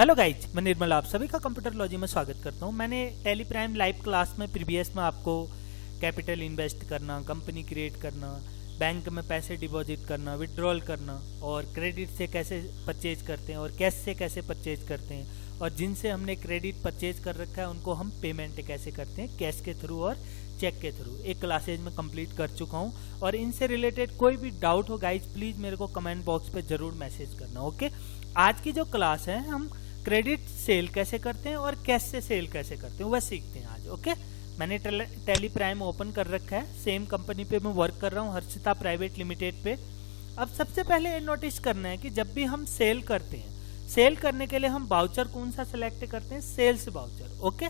Hello guys, मैं निर्मल आप सभी का कंप्यूटर लॉजी में स्वागत करता हूं। मैंने टेली प्राइम लाइव क्लास में प्रीवियस में आपको कैपिटल इन्वेस्ट करना, कंपनी क्रिएट करना, बैंक में पैसे डिपॉजिट करना, विड्रॉल करना और क्रेडिट से कैसे परचेज करते हैं और कैश से कैसे परचेज करते हैं और जिनसे हमने क्रेडिट परचेज कर रखा है उनको हम पेमेंट कैसे करते हैं कैश के थ्रू और चेक के थ्रू एक क्लासेज में कंप्लीट कर चुका हूं। और इनसे रिलेटेड कोई भी डाउट हो गाइज प्लीज मेरे को कमेंट बॉक्स पे जरूर मैसेज करना। ओके, आज की जो क्लास है हम क्रेडिट सेल कैसे करते हैं और कैश से सेल कैसे करते हैं वह सीखते हैं आज। ओके, मैंने टेली प्राइम ओपन कर रखा है, सेम कंपनी पे मैं वर्क कर रहा हूँ, हर्षिता प्राइवेट लिमिटेड पे। अब सबसे पहले ये नोटिस करना है कि जब भी हम सेल करते हैं, सेल करने के लिए हम बाउचर कौन सा सिलेक्ट करते हैं, sales voucher. Okay,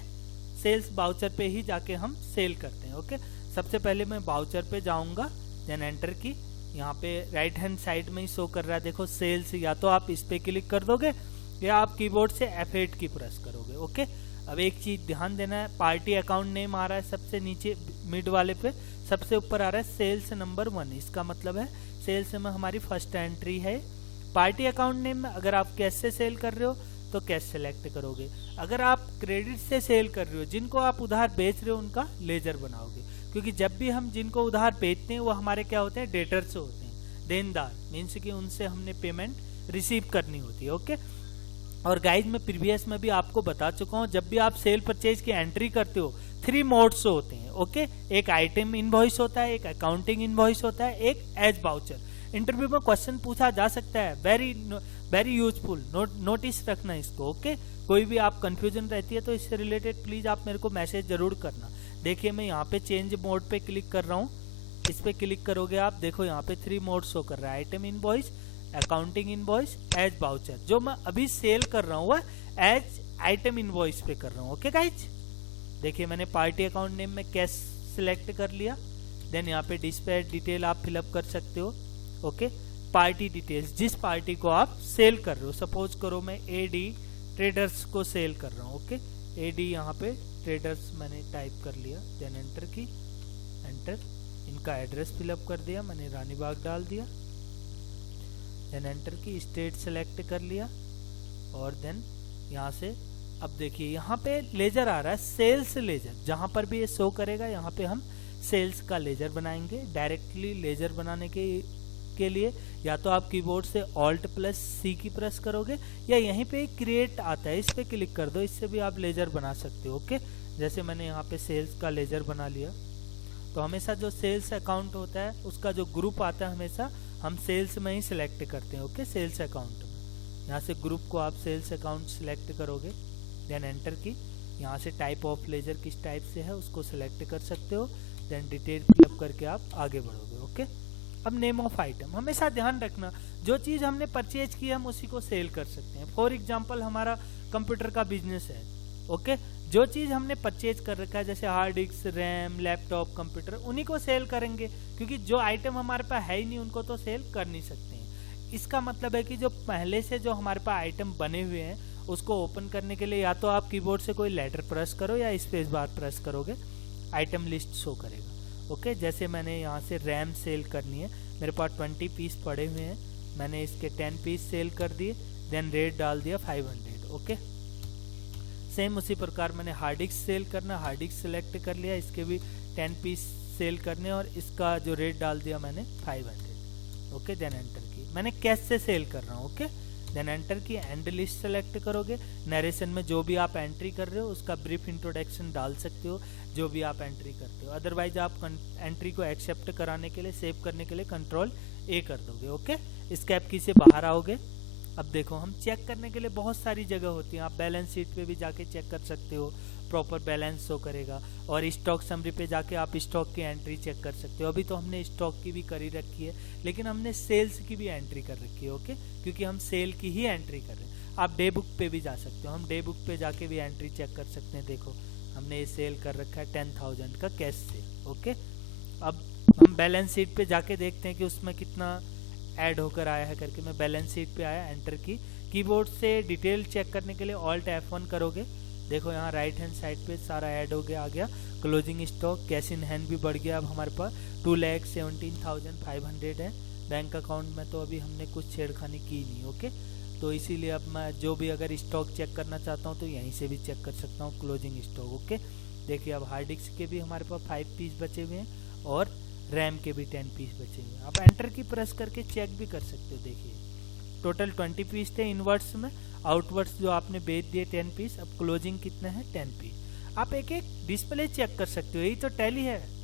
sales voucher पे ही जाके हम सेल करते हैं। ओके, सबसे पहले मैं बाउचर पे जाऊंगा, देन एंटर की, यहाँ पे राइट हैंड साइड में ही शो कर रहा है, देखो सेल्स। या तो आप इस पे क्लिक कर दोगे या आप कीबोर्ड से F8 की प्रेस करोगे। ओके, अब एक चीज ध्यान देना है, पार्टी अकाउंट नेम आ रहा है सबसे नीचे मिड वाले पे, सबसे ऊपर आ रहा है सेल्स नंबर 1। इसका मतलब है सेल्स में हमारी फर्स्ट एंट्री है। पार्टी अकाउंट नेम में अगर आप कैश से सेल कर रहे हो तो कैश सेलेक्ट करोगे, अगर आप क्रेडिट से सेल कर रहे हो, जिनको आप उधार बेच रहे हो उनका लेजर बनाओगे, क्योंकि जब भी हम जिनको उधार बेचते हैं वो हमारे क्या होते हैं, डेटर्स होते हैं, देनदार, मीन्स कि उनसे हमने पेमेंट रिसीव करनी होती है। ओके, और गाइज मैं प्रीवियस में भी आपको बता चुका हूं, जब भी आप सेल परचेज की एंट्री करते हो 3 मोड्स होते हैं। ओके, एक आइटम इनवॉइस होता है, एक अकाउंटिंग इनवॉइस होता है, एक एज बाउचर। इंटरव्यू में क्वेश्चन पूछा जा सकता है, वेरी यूजफुल, नोटिस रखना इसको। ओके, कोई भी आप कंफ्यूजन रहती है तो इससे रिलेटेड प्लीज आप मेरे को मैसेज जरूर करना। देखिए मैं यहाँ पे चेंज मोड पे क्लिक कर रहा हूँ, इस पे क्लिक करोगे आप, देखो यहाँ पे 3 मोड शो कर रहा है, item invoice, accounting invoice, as voucher. जो मैं अभी सेल कर रहा हूँ एज आइटम इनवॉइस पे कर रहा हूँ। ओके गाइज, देखिए मैंने पार्टी अकाउंट नेम में कैश सिलेक्ट कर लिया, देन यहाँ पे डिस्पैच डिटेल आप फिलअप कर सकते हो। ओके, पार्टी डिटेल्स, जिस पार्टी को आप सेल कर रहे हो, सपोज करो मैं एडी ट्रेडर्स को सेल कर रहा हूँ। ओके, एडी यहाँ पे ट्रेडर्स मैंने टाइप कर लिया, देन एंटर की, एंटर, इनका एड्रेस फिलअप कर दिया, मैंने रानीबाग डाल दिया, देन एंटर की, स्टेट सेलेक्ट कर लिया और देन यहाँ से अब देखिए यहाँ पे लेजर आ रहा है, सेल्स लेजर, जहां पर भी ये शो करेगा यहाँ पे हम सेल्स का लेजर बनाएंगे। डायरेक्टली लेजर बनाने के लिए या तो आप कीबोर्ड से Alt+C की प्रेस करोगे या यहीं पे क्रिएट आता है, इस पे क्लिक कर दो, इससे भी आप लेजर बना सकते हो। ओके, जैसे मैंने यहाँ पे सेल्स का लेजर बना लिया, तो हमेशा जो सेल्स अकाउंट होता है उसका जो ग्रुप आता है हमेशा हम सेल्स में ही सिलेक्ट करते हैं। ओके, सेल्स अकाउंट में यहाँ से ग्रुप को आप सेल्स अकाउंट सिलेक्ट करोगे, देन एंटर की, यहाँ से टाइप ऑफ लेजर किस टाइप से है उसको सिलेक्ट कर सकते हो, देन डिटेल फिलअप करके आप आगे बढ़ोगे। ओके, अब नेम ऑफ आइटम, हमेशा ध्यान रखना जो चीज़ हमने परचेज की हम उसी को सेल कर सकते हैं। फॉर एग्जाम्पल हमारा कंप्यूटर का बिजनेस है। ओके, जो चीज़ हमने परचेज कर रखा है जैसे hard disk, RAM, laptop, computer, उन्हीं को सेल करेंगे, क्योंकि जो आइटम हमारे पास है ही नहीं उनको तो सेल कर नहीं सकते हैं। इसका मतलब है कि जो पहले से जो हमारे पास आइटम बने हुए हैं उसको ओपन करने के लिए या तो आप कीबोर्ड से कोई लेटर प्रेस करो या स्पेस बार प्रेस करोगे, आइटम लिस्ट शो करेगा। ओके, जैसे मैंने यहाँ से रैम सेल करनी है, मेरे पास 20 पीस पड़े हुए हैं, मैंने इसके 10 पीस सेल कर दिए, देन रेट डाल दिया 500। ओके, सेम उसी प्रकार मैंने हार्ड डिस्क सेल करना, हार्ड डिस्क सेलेक्ट कर लिया, इसके भी 10 पीस सेल करने और इसका जो रेट डाल दिया मैंने 500। ओके, देन एंटर की, मैंने कैश से सेल कर रहा हूँ। ओके, देन एंटर की, एंड लिस्ट सेलेक्ट करोगे, नरेशन में जो भी आप एंट्री कर रहे हो उसका ब्रीफ इंट्रोडक्शन डाल सकते हो, जो भी आप एंट्री करते हो। अदरवाइज आप एंट्री को एक्सेप्ट कराने के लिए, सेव करने के लिए Ctrl+A कर दोगे। ओके, स्कैप की से बाहर आओगे। अब देखो हम चेक करने के लिए बहुत सारी जगह होती है, आप बैलेंस शीट पे भी जाके चेक कर सकते हो, प्रॉपर बैलेंस शो करेगा, और स्टॉक समरी पे जाके आप स्टॉक की एंट्री चेक कर सकते हो। अभी तो हमने स्टॉक की भी करी रखी है, लेकिन हमने सेल्स की भी एंट्री कर रखी है। ओके, क्योंकि हम सेल की ही एंट्री कर रहे हैं। आप डे बुक पे भी जा सकते हो, हम डे बुक पे जाके भी एंट्री चेक कर सकते हैं। देखो हमने ये सेल कर रखा है 10,000 का कैश से। ओके, अब हम बैलेंस शीट पे जाके देखते हैं कि उसमें कितना ऐड होकर आया है करके। मैं बैलेंस शीट पे आया, एंटर की, कीबोर्ड से डिटेल चेक करने के लिए Alt+F1 करोगे, देखो यहाँ राइट हैंड साइड पे सारा ऐड हो गया, आ गया। Closing stock, cash in hand भी बढ़ गया, अब हमारे पास 2,17,500 है। बैंक अकाउंट में तो अभी हमने कुछ छेड़खानी की नहीं। ओके, तो इसीलिए अब मैं जो भी अगर स्टॉक चेक करना चाहता हूँ तो यहीं से भी चेक कर सकता हूँ क्लोजिंग स्टॉक। ओके, देखिए अब हार्ड डिस्क के भी हमारे पास 5 पीस बचे हुए हैं और रैम के भी 10 पीस बचे हुए हैं। आप एंटर की प्रेस करके चेक भी कर सकते हो। देखिए टोटल 20 पीस थे इनवर्ड्स में, आउटवर्ड्स जो आपने बेच दिए 10 पीस, अब क्लोजिंग कितने हैं 10 पीस। आप एक एक डिस्प्ले चेक कर सकते हो, यही तो टैली है।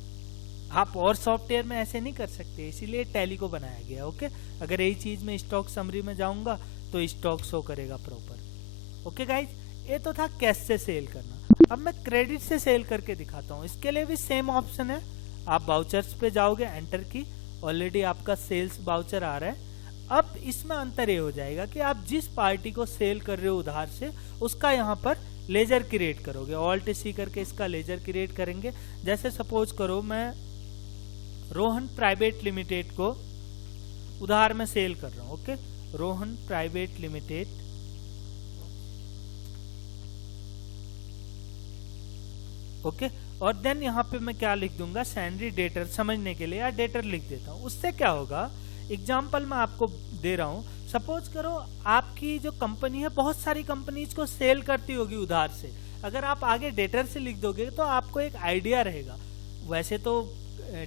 आप और सॉफ्टवेयर में ऐसे नहीं कर सकते, इसीलिए टैली को बनाया गया। ओके, अगर यही चीज में स्टॉक समरी में जाऊंगा तो स्टॉक शो करेगा प्रॉपर। ओके गाइज, ये तो था कैश से सेल करना। अब मैं क्रेडिट से सेल करके दिखाता हूँ। इसके लिए भी सेम ऑप्शन है, आप बाउचर्स पे जाओगे, एंटर की, ऑलरेडी आपका सेल्स बाउचर आ रहा है। अब इसमें अंतर ये हो जाएगा कि आप जिस पार्टी को सेल कर रहे हो उधार से, उसका यहाँ पर लेजर क्रिएट करोगे। ऑल्ट सी करके इसका लेजर क्रिएट करेंगे। जैसे सपोज करो मैं रोहन प्राइवेट लिमिटेड को उधार में सेल कर रहा हूं। Okay, Rohan private limited, okay, और देन यहाँ पे मैं क्या लिख दूंगा, सैंडरी डेटर, समझने के लिए या डेटर लिख देता हूँ। उससे क्या होगा, एग्जाम्पल मैं आपको दे रहा हूँ। सपोज करो आपकी जो कंपनी है बहुत सारी कंपनीज को सेल करती होगी उधार से, अगर आप आगे डेटर से लिख दोगे तो आपको एक आइडिया रहेगा। वैसे तो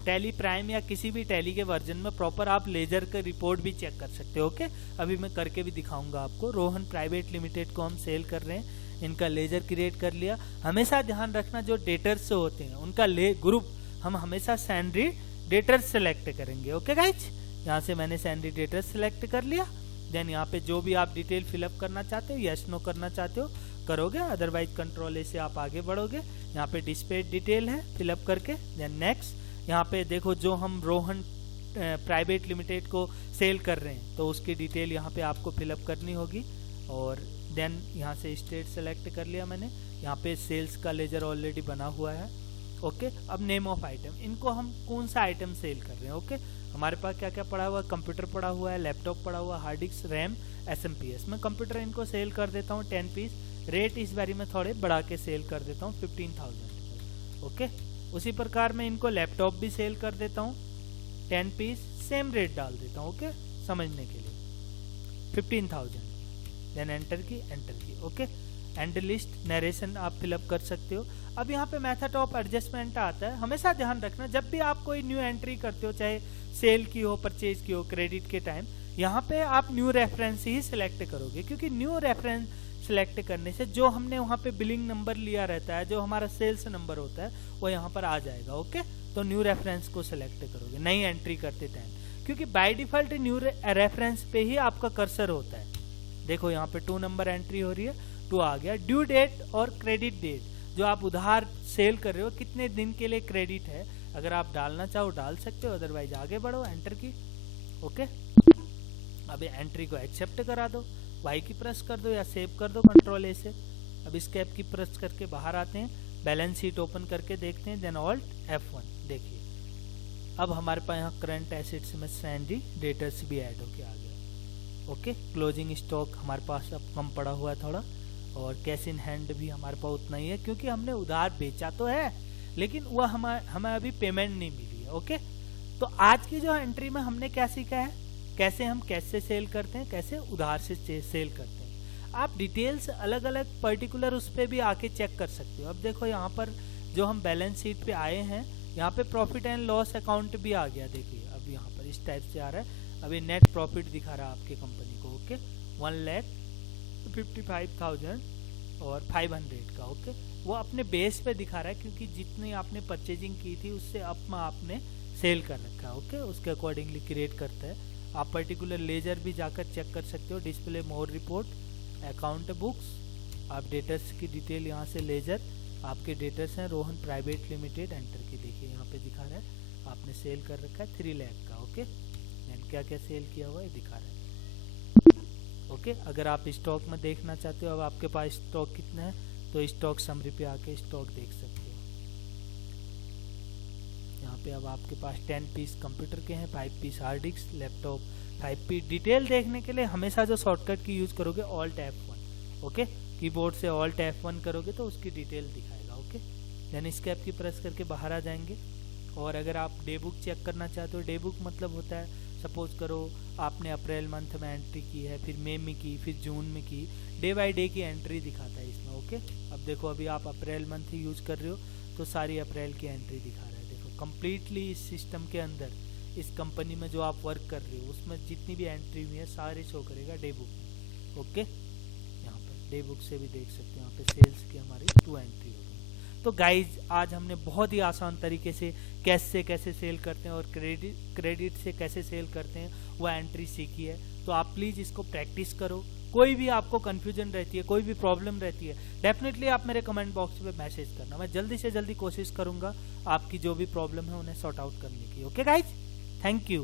टैली प्राइम या किसी भी टैली के वर्जन में प्रॉपर आप लेजर का रिपोर्ट भी चेक कर सकते हो। ओके, अभी मैं करके भी दिखाऊंगा आपको। रोहन प्राइवेट लिमिटेड को हम सेल कर रहे हैं, इनका लेजर क्रिएट कर लिया। हमेशा ध्यान रखना जो डेटर्स से होते हैं उनका ग्रुप हम हमेशा सैंडरी डेटर सेलेक्ट करेंगे। ओके गाइज, यहाँ से मैंने सैंडरी डेटर सेलेक्ट कर लिया। देन यहाँ पे जो भी आप डिटेल फिलअप करना चाहते हो, यस नो करना चाहते हो करोगे, अदरवाइज कंट्रोल ए से आप आगे बढ़ोगे। यहाँ पे डिस्प्ले डिटेल है, फिलअप करके देन नेक्स्ट। यहाँ पे देखो जो हम रोहन प्राइवेट लिमिटेड को सेल कर रहे हैं तो उसकी डिटेल यहाँ पे आपको फिलअप करनी होगी। और देन यहाँ से स्टेट सेलेक्ट कर लिया मैंने। यहाँ पे सेल्स का लेजर ऑलरेडी बना हुआ है। ओके, अब नेम ऑफ आइटम, इनको हम कौन सा आइटम सेल कर रहे हैं। ओके, हमारे पास क्या क्या पड़ा हुआ है, कंप्यूटर पड़ा हुआ है, लैपटॉप पड़ा हुआ है, हार्ड डिस्क, रैम, SMPS। मैं कंप्यूटर इनको सेल कर देता हूँ 10 पीस। रेट इस बारी में थोड़े बढ़ा के सेल कर देता हूँ 15,000। ओके, उसी प्रकार मैं इनको लैपटॉप भी सेल कर देता हूँ 10 पीस, सेम रेट डाल देता हूँ। ओके, समझने के लिए 15,000। देन एंटर की, एंटर की। ओके, एंड लिस्ट नरेशन आप फिलअप कर सकते हो। अब यहाँ पे मेथड ऑफ एडजस्टमेंट आता है। हमेशा ध्यान रखना जब भी आप कोई न्यू एंट्री करते हो, चाहे सेल की हो, परचेज की हो, क्रेडिट के टाइम, यहाँ पे आप न्यू रेफरेंस ही सिलेक्ट करोगे, क्योंकि न्यू रेफरेंस सिलेक्ट करने से जो हमने वहाँ पे बिलिंग नंबर लिया रहता है, जो हमारा सेल्स नंबर होता है, वो यहाँ पर आ जाएगा। ओके, तो न्यू रेफरेंस को सिलेक्ट करोगे नई एंट्री करते टाइम, क्योंकि बाय डिफॉल्ट न्यू रेफरेंस पे ही आपका कर्सर होता है। देखो यहाँ पे 2 नंबर एंट्री हो रही है, 2 आ गया। ड्यू डेट और क्रेडिट डेट, जो आप उधार सेल कर रहे हो कितने दिन के लिए क्रेडिट है, अगर आप डालना चाहो डाल सकते हो, अदरवाइज आगे बढ़ो, एंटर की। ओके, अब एंट्री को एक्सेप्ट करा दो, वाई की प्रेस कर दो या सेव कर दो कंट्रोल ए से। अब स्केप की प्रेस करके बाहर आते हैं, बैलेंस शीट ओपन करके देखते हैं, देन ऑल्ट F1। देखिए अब हमारे पास यहाँ करंट एसेट्स में सैंडरी डेटर्स भी ऐड होके आ गया। ओके, क्लोजिंग स्टॉक हमारे पास अब कम पड़ा हुआ है थोड़ा, और कैश इन हैंड भी हमारे पास उतना ही है, क्योंकि हमने उधार बेचा तो है लेकिन वह हमें अभी पेमेंट नहीं मिली है। ओके, तो आज की जो एंट्री में हमने क्या सीखा है, कैसे हम कैश से सेल करते हैं, कैसे उधार से सेल करते हैं। आप डिटेल्स अलग अलग पर्टिकुलर उस पर भी आके चेक कर सकते हो। अब देखो यहाँ पर जो हम बैलेंस शीट पे आए हैं, यहाँ पे प्रॉफिट एंड लॉस अकाउंट भी आ गया। देखिए अब यहाँ पर इस टाइप से आ रहा है, अभी नेट प्रॉफिट दिखा रहा है आपके कंपनी को। ओके, 1,55,000 और 500 का। ओके, वो अपने बेस पे दिखा रहा है, क्योंकि जितनी आपने परचेजिंग की थी उससे अप में आपने सेल कर रखा है। ओके, उसके अकॉर्डिंगली क्रिएट करता है। आप पर्टिकुलर लेजर भी जाकर चेक कर सकते हो, डिस्प्ले मोर रिपोर्ट, अकाउंट बुक्स, आप डेटर्स की डिटेल यहाँ से लेजर, आपके डेटर्स हैं रोहन प्राइवेट लिमिटेड, एंटर की। देखिए यहाँ पे दिखा रहा है आपने सेल कर रखा है 3 लाख का। ओके, देन क्या क्या सेल किया हुआ है दिखा रहा है। ओके, अगर आप स्टॉक में देखना चाहते हो अब आपके पास स्टॉक कितना है, तो स्टॉक समरी पे आके स्टॉक देख सकते हो। यहाँ पे अब आपके पास 10 पीस कंप्यूटर के हैं, 5 piece hard disk, laptop 5 piece. Detail देखने के लिए हमेशा जो शॉर्टकट की यूज करोगे ऑल्ट F1। ओके, कीबोर्ड से ऑल्ट F1 करोगे तो उसकी डिटेल दिखाएगा। ओके, देन स्केप की प्रेस करके बाहर आ जाएंगे। और अगर आप डे बुक चेक करना चाहते हो, डे बुक मतलब होता है सपोज करो आपने अप्रैल मंथ में एंट्री की है, फिर मई में की, फिर जून में की, डे बाय डे की एंट्री दिखाता है इसमें। ओके, अब देखो अभी आप अप्रैल मंथ ही यूज कर रहे हो तो सारी अप्रैल की एंट्री दिखा रहा है। देखो कंप्लीटली इस सिस्टम के अंदर, इस कंपनी में जो आप वर्क कर रहे हो उसमें जितनी भी एंट्री हुई है सारी शो करेगा डे बुक में। ओके, यहाँ पर डे बुक से भी देख सकते हो, यहाँ पे सेल्स की हमारी 2 एंट्री हो गई। तो गाइज आज हमने बहुत ही आसान तरीके से कैश से कैसे सेल करते हैं और क्रेडिट से कैसे सेल करते हैं वो एंट्री सीखी है। तो आप प्लीज़ इसको प्रैक्टिस करो। कोई भी आपको कन्फ्यूजन रहती है, कोई भी प्रॉब्लम रहती है, डेफिनेटली आप मेरे कमेंट बॉक्स में मैसेज करना। मैं जल्दी से जल्दी कोशिश करूंगा आपकी जो भी प्रॉब्लम है उन्हें सॉर्ट आउट करने की। Okay guys, thank you.